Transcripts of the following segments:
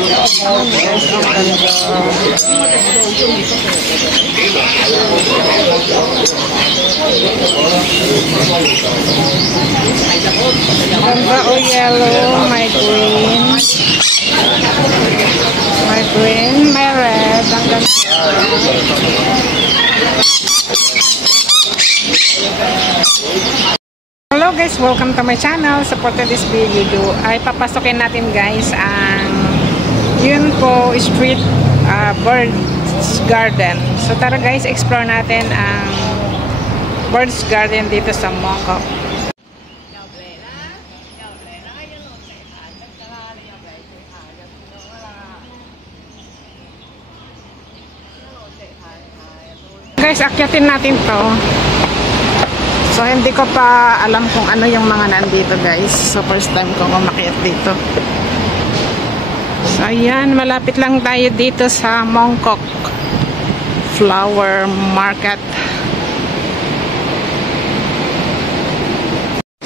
Guys, ang ganda. Ganda o yellow, may green. May green, may red. Ang ganda. Hello guys, welcome to my channel. Support this video ay papasokin natin guys ang Yunpo Street Birds Garden. So tara guys, explore natin ang Birds Garden dito sa Mongkok. Guys, akyatin natin to. So hindi ko pa alam kung ano yung mga nandito guys. So first time ko umakyat dito. So ayan, malapit lang tayo dito sa Mongkok Flower Market.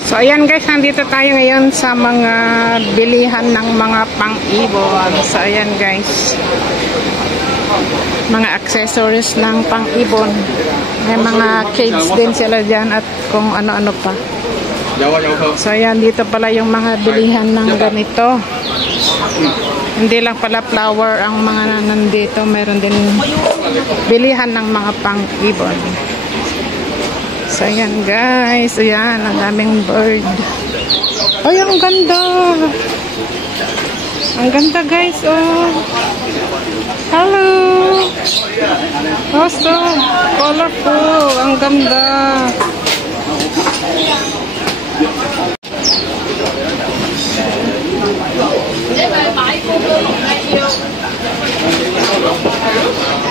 So ayan guys, nandito tayo ngayon sa mga bilihan ng mga pang-ibon. So ayan guys, mga accessories ng pang-ibon. May mga cage din sila dyan at kung ano-ano pa. So ayan, dito pala yung mga bilihan ng ganito. Hindi lang pala flower ang mga nandito, mayroon din bilihan ng mga pang-ibon. So ayan guys, ayan, ang daming bird. Ay, ang ganda. Ang ganda guys, oh. Hello. Oh, so colorful. Ang ganda.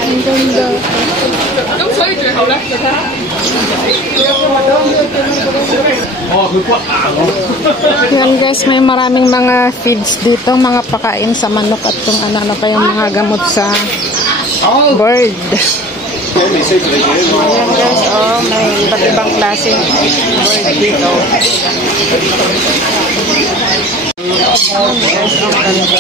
Ang ganda. Yan guys, may maraming mga feeds dito, mga pakain sa manok at kung ano-ano pa yung mga gamot sa bird. Ayan guys, oh, may iba't ibang klaseng bird dito. Guys, ang ganda.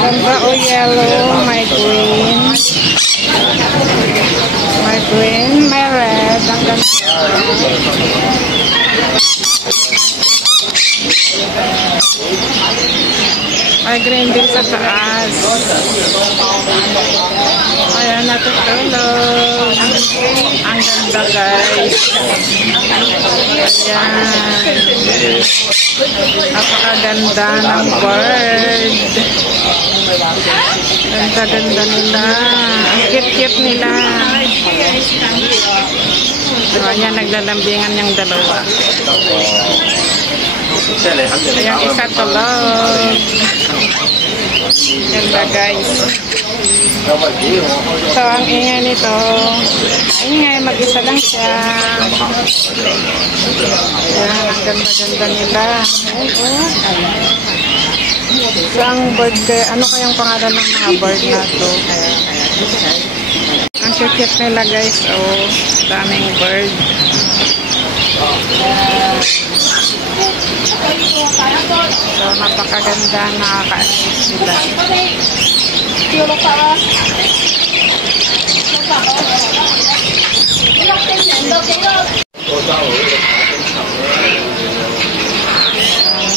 Ganda o yellow, may green. May green, may red. Ang ganda. May green din sa taas. Ayan, natutulog. Ang ganda guys. Ayan. Napakaganda ng bird. Ganda-ganda nila. Ang cute-cute nila. So, ayan, naglalambingan yung dalawa. Ayan, isa tulog. Ganda guys. So, ang ingay nito, ingay, mag-isa lang siya. Ayan, ang ganda-ganda nila. So, ang bird, ano kayang pangalan ng mga bird na to? Ang cute nila guys. Oh, daming bird. So, napakaganda, nakaka-assist sila.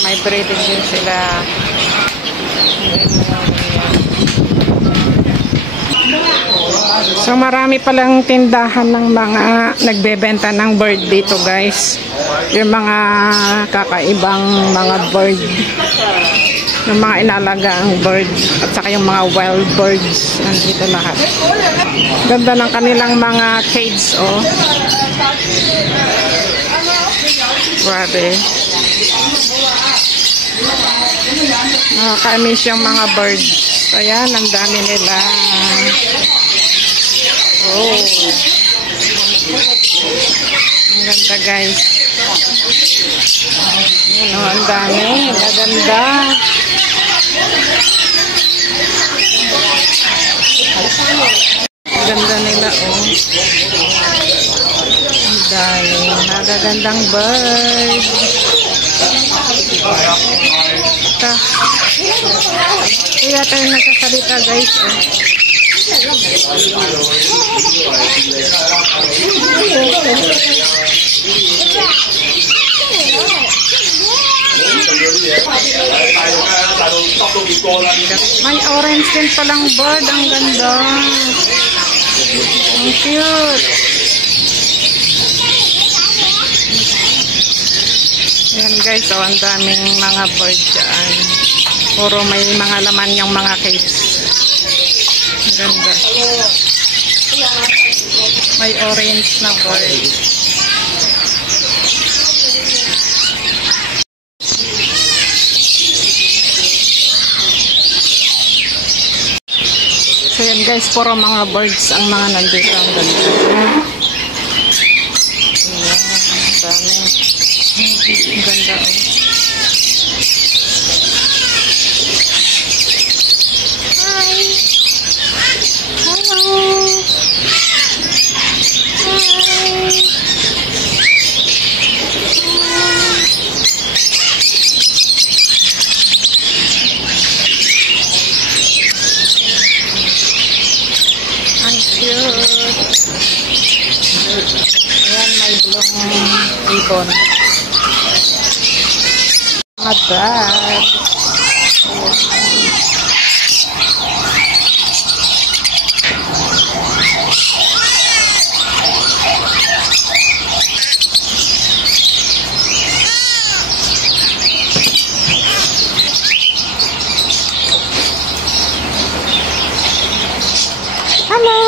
May breeding din sila. So marami palang tindahan ng mga nagbebenta ng bird dito guys. Yung mga kakaibang mga bird. Yung mga inalagaang bird at saka yung mga wild birds. Nandito lahat. Ganda ng kanilang mga cage, oh. Grabe. Nakaka-miss yung mga birds. Ayan, ang dami nila. Oh. Ang ganda guys. Yan, oh, ang dami. Gaganda. Ang ganda nila, oh. daming magagandang bird. Ito. Kaya tayo nagsasalita guys. May orange din palang bird. Ang ganda. Ang cute. Yan guys, oh, ang daming mga bird dyan. Puro may mga laman yung mga cage. Ang ganda. May orange na bird. So yan guys, puro mga birds ang mga nandito. Ang ganda. Ayan, dami. Ang ganda oh. Hi! Hello! Ang cute! Ayan, may blong ibon. Mga dad. Hello.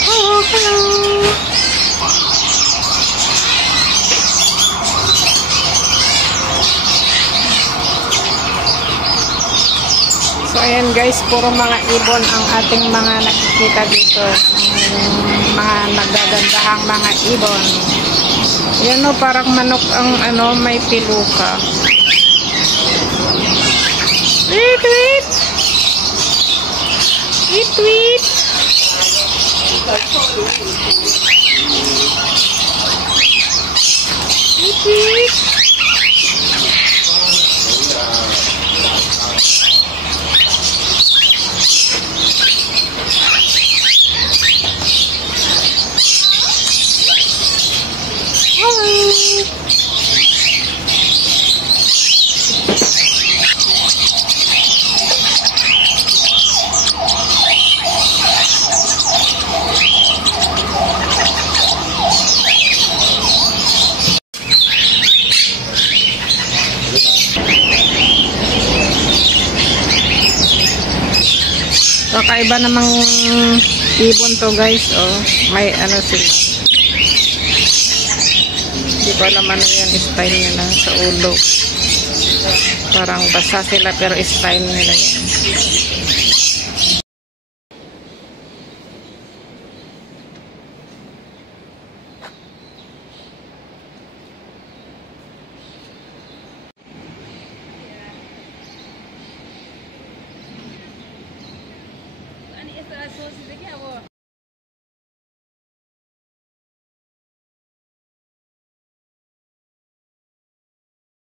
Hello, hello. So ayan guys, puro mga ibon ang ating mga nakikita dito. Mga nagagandahang mga ibon. Yan o, parang manok ang ano, may piluka. Wait, wait. Wait, wait. Wait, wait. Kakaiba namang ibon to guys, oh. May ano sila. Hindi ko alam ano yan, style nila sa ulo. Parang basa sila pero style nila yan.